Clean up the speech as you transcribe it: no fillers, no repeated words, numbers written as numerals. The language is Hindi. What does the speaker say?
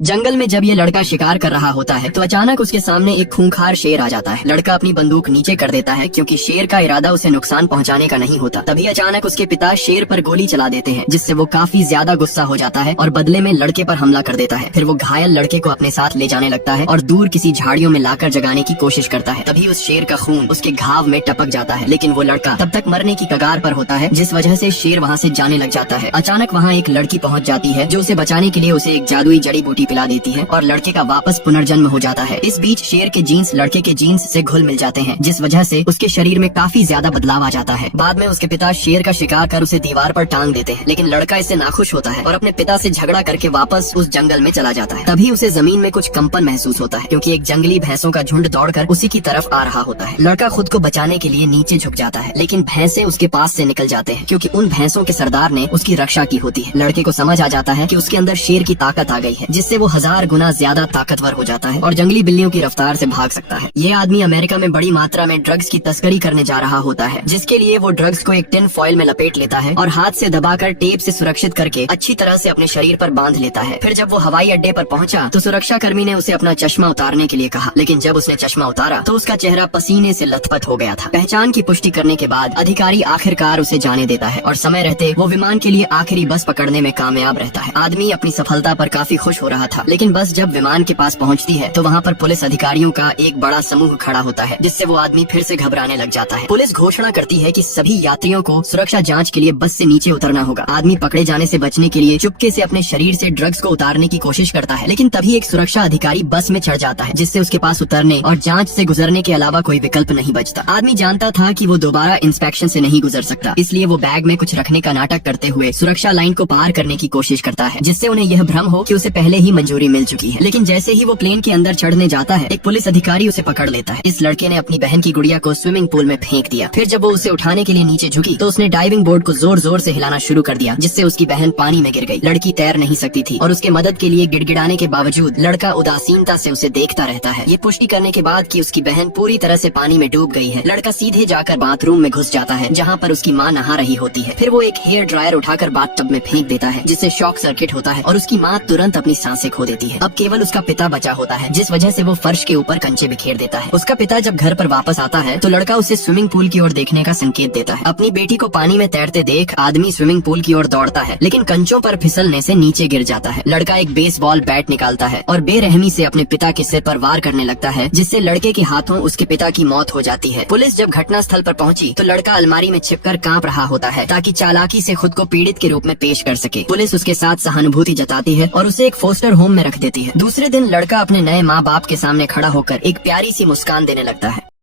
जंगल में जब ये लड़का शिकार कर रहा होता है तो अचानक उसके सामने एक खूंखार शेर आ जाता है। लड़का अपनी बंदूक नीचे कर देता है क्योंकि शेर का इरादा उसे नुकसान पहुंचाने का नहीं होता। तभी अचानक उसके पिता शेर पर गोली चला देते हैं, जिससे वो काफी ज्यादा गुस्सा हो जाता है और बदले में लड़के पर हमला कर देता है। फिर वो घायल लड़के को अपने साथ ले जाने लगता है और दूर किसी झाड़ियों में लाकर जगाने की कोशिश करता है। तभी उस शेर का खून उसके घाव में टपक जाता है, लेकिन वो लड़का तब तक मरने की कगार पर होता है, जिस वजह से शेर वहाँ से जाने लग जाता है। अचानक वहाँ एक लड़की पहुँच जाती है जो उसे बचाने के लिए उसे एक जादुई जड़ी बूटी पिला देती है और लड़के का वापस पुनर्जन्म हो जाता है। इस बीच शेर के जीन्स लड़के के जीन्स से घुल मिल जाते हैं, जिस वजह से उसके शरीर में काफी ज्यादा बदलाव आ जाता है। बाद में उसके पिता शेर का शिकार कर उसे दीवार पर टांग देते हैं, लेकिन लड़का इससे नाखुश होता है और अपने पिता से झगड़ा करके वापस उस जंगल में चला जाता है। तभी उसे जमीन में कुछ कंपन महसूस होता है, क्योंकि एक जंगली भैंसों का झुंड दौड़कर उसी की तरफ आ रहा होता है। लड़का खुद को बचाने के लिए नीचे झुक जाता है, लेकिन भैंसे उसके पास से निकल जाते हैं, क्योंकि उन भैंसों के सरदार ने उसकी रक्षा की होती है। लड़के को समझ आ जाता है कि उसके अंदर शेर की ताकत आ गई है, जिससे वो 1000 गुना ज्यादा ताकतवर हो जाता है और जंगली बिल्लियों की रफ्तार से भाग सकता है। ये आदमी अमेरिका में बड़ी मात्रा में ड्रग्स की तस्करी करने जा रहा होता है, जिसके लिए वो ड्रग्स को एक टिन फॉइल में लपेट लेता है और हाथ से दबाकर टेप से सुरक्षित करके अच्छी तरह से अपने शरीर पर बांध लेता है। फिर जब वो हवाई अड्डे पर पहुंचा तो सुरक्षा कर्मी ने उसे अपना चश्मा उतारने के लिए कहा, लेकिन जब उसने चश्मा उतारा तो उसका चेहरा पसीने से लथपथ हो गया था। पहचान की पुष्टि करने के बाद अधिकारी आखिरकार उसे जाने देता है और समय रहते वो विमान के लिए आखिरी बस पकड़ने में कामयाब रहता है। आदमी अपनी सफलता पर काफी खुश हो रहा था, लेकिन बस जब विमान के पास पहुंचती है तो वहाँ पर पुलिस अधिकारियों का एक बड़ा समूह खड़ा होता है, जिससे वो आदमी फिर से घबराने लग जाता है। पुलिस घोषणा करती है कि सभी यात्रियों को सुरक्षा जांच के लिए बस से नीचे उतरना होगा। आदमी पकड़े जाने से बचने के लिए चुपके से अपने शरीर से ड्रग्स को उतारने की कोशिश करता है, लेकिन तभी एक सुरक्षा अधिकारी बस में चढ़ जाता है, जिससे उसके पास उतरने और जांच से गुजरने के अलावा कोई विकल्प नहीं बचता। आदमी जानता था कि वो दोबारा इंस्पेक्शन से नहीं गुजर सकता, इसलिए वो बैग में कुछ रखने का नाटक करते हुए सुरक्षा लाइन को पार करने की कोशिश करता है, जिससे उन्हें यह भ्रम हो कि उसे पहले ही मंजूरी मिल चुकी है। लेकिन जैसे ही वो प्लेन के अंदर चढ़ने जाता है, एक पुलिस अधिकारी उसे पकड़ लेता है। इस लड़के ने अपनी बहन की गुड़िया को स्विमिंग पूल में फेंक दिया। फिर जब वो उसे उठाने के लिए नीचे झुकी तो उसने डाइविंग बोर्ड को जोर जोर से हिलाना शुरू कर दिया, जिससे उसकी बहन पानी में गिर गई। लड़की तैर नहीं सकती थी और उसके मदद के लिए गिड़गिड़ाने के बावजूद लड़का उदासीनता से उसे देखता रहता है। ये पुष्टि करने के बाद कि उसकी बहन पूरी तरह से पानी में डूब गई है, लड़का सीधे जाकर बाथरूम में घुस जाता है, जहाँ पर उसकी माँ नहा रही होती है। फिर वो एक हेयर ड्रायर उठाकर बाथटब में फेंक देता है, जिससे शॉक सर्किट होता है और उसकी माँ तुरंत अपनी सांसें खो देती है। अब केवल उसका पिता बचा होता है, जिस वजह से वो फर्श के ऊपर कंचे बिखेर देता है। उसका पिता जब घर पर वापस आता है तो लड़का उसे स्विमिंग पूल की ओर देखने का संकेत देता है। अपनी बेटी को पानी में तैरते देख आदमी स्विमिंग पूल की ओर दौड़ता है, लेकिन कंचों पर फिसलने से नीचे गिर जाता है। लड़का एक बेसबॉल बैट निकालता है और बेरहमी से अपने पिता के सिर पर वार करने लगता है, जिससे लड़के के हाथों उसके पिता की मौत हो जाती है। पुलिस जब घटना स्थल पर पहुंची तो लड़का अलमारी में छिपकर कांप रहा होता है, ताकि चालाकी से खुद को पीड़ित के रूप में पेश कर सके। पुलिस उसके साथ सहानुभूति जताती है और उसे एक फोस्टर होम में रख देती है। दूसरे दिन लड़का अपने नए माँ बाप के सामने खड़ा होकर एक प्यारी सी मुस्कान देने लगता है।